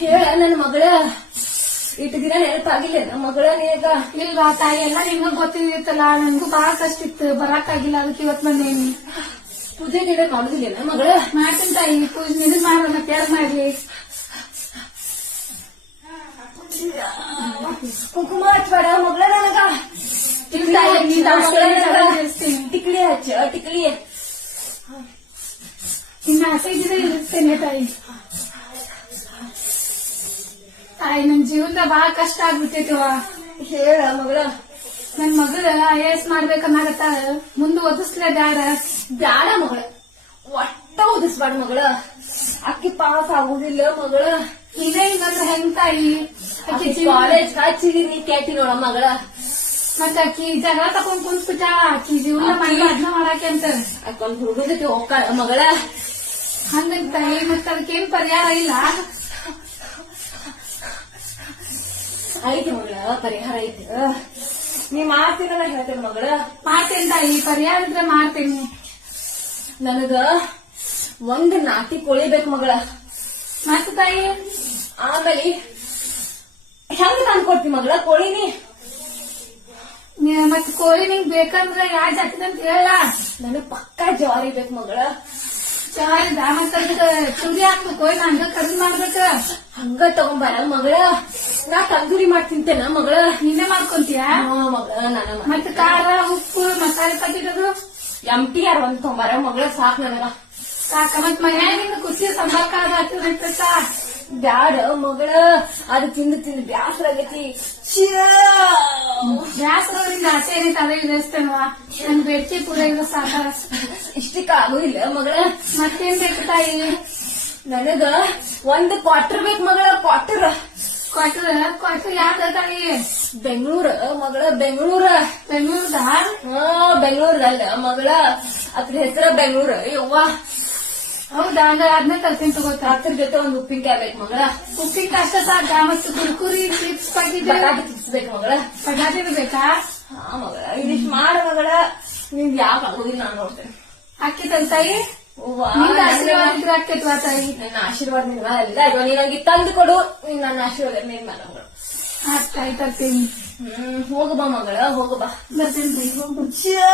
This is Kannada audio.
ಹೇಳ ನನ್ನ ಮಗಳ ಇಟ್ಟು ದಿನ ನೆನಪಾಗಿಲ್ಲ ನಮ್ಮ ಮಗಳ ನೀಗ. ಇಲ್ವಾ ತಾಯಿ, ಎಲ್ಲ ನಿಮಗ್ ಗೊತ್ತಿರ್ತಲ್ಲ, ನನ್ಗೂ ಬಾಳ ಕಷ್ಟ ಇತ್ತು, ಬರಾಕಾಗಿಲ್ಲ, ಅದಕ್ಕೆ ಇವತ್ ಬಂದೇನಿ. ಪೂಜೆ ಗಿಡ ಮಾಡುದಿಲ್ಲ ನನ್ನ ಮಗಳ? ಮಾಡ್ತೀನಿ ತಾಯಿ, ಪೂಜೆ ನಿನಗ್ ಮಾಡೋಣ, ಮತ್ತೆ ಯಾರು ಮಾಡ್ಲಿ? ಕುಂಕುಮ ಹಚ್ಬೇಡ ಮಗಳ ನನಗ. ಟಿಕ್ಲಿ ಹಚ್ಚ, ಟಿಕ್ಲಿ. ಇನ್ನ ಆಸೆ ಇದ್ರೆ ಇರ್ತೇನೆ ತಾಯಿ. ತಾಯಿ, ನನ್ ಜೀವನದ ಬಾಳ ಕಷ್ಟ ಆಗ್ಬಿಟ್ಟೈತಿವ. ಹೇಳ ಮಗಳ. ನನ್ ಮಗಳ IAS ಮಾಡ್ಬೇಕನ್ನಾಗತ್ತ, ಮುಂದೆ ಓದಿಸ್ಲೇ ಬ್ಯಾಡ. ಬ್ಯಾಡ ಮಗಳ, ಒಟ್ಟ ಓದಿಸ್ಬೇಡ ಮಗಳ. ಅಕ್ಕಿ ಪಾಸ್ ಆಗುದಿಲ್ಲ ಮಗಳ. ಇದೇ ಹಿಂಗಂದ್ರೆ ಹೆಂಗ್ ತಾಯಿ? ಅಕ್ಕಿ ಕಾಲೇಜ್ ಹಚ್ಚಿದಿ ನೀ ಕೇಳ್ತಿ ನೋಡ ಮಗಳ. ಮತ್ತ ಅಕ್ಕಿ ಜಗಳ ತಕೊಂಡ್ ಕುಂತ್ಬಿಟ್ಟಾಳ, ಅಕ್ಕಿ ಜೀವನ ಮಾಡಿ ಅದ್ನ ಮಾಡಾಕೆ ಅಂತ. ಅಕ್ಕೊಂದ್ ಹುಡುಗ ಜೊತೆ ಹೋಗ್ತಾಳ ಮಗಳ. ಹಂಗಂತ ತಾಯಿ, ಮತ್ತ ಅದಕ್ಕೇನ್ ಪರಿಹಾರ ಇಲ್ಲ? ಐತಿ ಮಗಳ, ಪರಿಹಾರ ಐತಿ. ನೀ ಮಾಡ್ತೀನ ಹೇಳ್ತೇನೆ ಮಗಳ. ಮಾಡ್ತೇನೆ ತಾಯಿ, ಪರಿಹಾರ ಇದ್ರೆ ಮಾಡ್ತೇನೆ. ನನಗ ಒಂದ್ ನಾಟಿ ಕೋಳಿ ಬೇಕು ಮಗಳ. ಮತ್ತ ತಾಯಿ, ಆಮೇಲೆ ಹೆಂಗ ತಂದ್ಕೊಡ್ತಿ ಮಗಳ ಕೋಳಿನಿ? ಮತ್ ಕೋಳಿ ನಿಂಗ್ ಬೇಕಂದ್ರ ಯಾವ ಜಾತಿದಂತ ಹೇಳ. ನನಗ್ ಪಕ್ಕಾ ಜವಾರಿ ಬೇಕು ಮಗಳ. ಜವಾರಿದ ಮತ್ತ ಚುರಿ ಹಾಕ್ಬೇಕು, ಹಂಗ ಕಡಿಮೆ ಮಾಡ್ಬೇಕ. ಹಂಗ ತಗೊಂಬರ ಮಗಳ. ನಾ ತಂದೂರಿ ಮಾಡ್ತಿಂತೇನ ಮಗಳ? ನೀನೇ ಮಾಡ್ಕೊಂತೀಯ? ಮಗಳ ನನ್ನ ಮತ್ತ ಖಾರ, ಉಪ್ಪು, ಮಸಾಲೆ ಪಟ್ಟಿರೋದು MTR ಒಂದ್ ತೊಂಬರ ಮಗಳ, ಸಾಕ್ ನನಗ. ಸಾಕ. ಮತ್ ಮನ್ಯಾಗ ಖುಷಿ ಸಂಬಾರ ಖಾರ ಹಾಕಿರ್ಬೇಕ. ಬ್ಯಾಡ ಮಗಳ, ಅದು ತಿಂದು ತಿಂದು ಬ್ಯಾಸರ ಆಗೈತಿ. ಬ್ಯಾಸರದಿಂದ ಆಸೆ ಏನಿತ್ತು ಅದೇ ಇಳಿಸ್ತೇನವ. ನನ್ ಬೇಡಿಕೆ ಪೂರೈಸೋ ಸಾಕ. ಇಷ್ಟಕ್ಕ ಆಗುದಿಲ್ಲ ಮಗಳ. ಮತ್ತೇನ್ ಬೇಕು ತಾಯಿ? ನನಗ ಒಂದ್ ಕ್ವಾರ್ಟರ್ ಬೇಕು ಮಗಳ. ಕ್ವಾರ್ಟರ್ ಕ್ವಾರ್ಟರ್ ಯಾವ್ದ ತಾಯಿ? ಬೆಂಗಳೂರ ಮಗಳ, ಬೆಂಗಳೂರ. ಬೆಂಗಳೂರದ? ಬೆಂಗಳೂರಲ್ಲ ಮಗಳ, ಅದ್ರ ಹೆಸರ ಬೆಂಗಳೂರ. ಯವ್ವ, ಹೌದಾ? ಅಂದ್ರೆ ಅದನ್ನ ತರ್ತೀನಿ ತಗೋತ. ಅದ್ರ ಜೊತೆ ಒಂದ್ ಉಪ್ಪಿನಕಾಯಿ ಬೇಕು ಮಗಳ. ಉಪ್ಪಿನ ಅಷ್ಟ ಸಾಕ? ಮತ್ತು ಕುರ್ಕುರಿ, ಚಿಪ್ಸ್ ಪ್ಯಾಕೆಟ್, ಬಟಾಟೆ ತಿನ್ಸ್ಬೇಕು ಮಗಳ. ಪಟಾಟಿ ಬೇಕಾ? ಹಾ ಮಗಳ, ಇದಿಷ್ಟು ಮಾಡ ಮಗಳ. ನಿಮ್ಗೆ ಯಾಕೆ ಆಗೋದಿಲ್ಲ ನಾನು ನೋಡ್ತೇನೆ. ಅಕ್ಕಿ ತಾಯಿ, ನಿಂದ ಆಶೀರ್ವಾದ ಇದ್ರೆ ಅಕ್ಕೈತ್ವಾ ತಾಯಿ? ನನ್ನ ಆಶೀರ್ವಾದ ನಿನ್ ಮೇಲೆ ಇಲ್ಲ. ಇವಾಗ ನೀನಾಗಿ ತಂದು ಕೊಡು. ನನ್ನ ಆಶೀರ್ವಾದ ನಿನ್ ಮೇಲೆ ಮಗಳು. ತಾಯಿ ತರ್ತೀನಿ. ಹೋಗು ಬಾ ಮಗಳ, ಹೋಗು ಬಾ. ಬರ್ತೀನಿ ತಾಯಿ, ಹೋಗ್ಬ. ಛ್ಯಾ.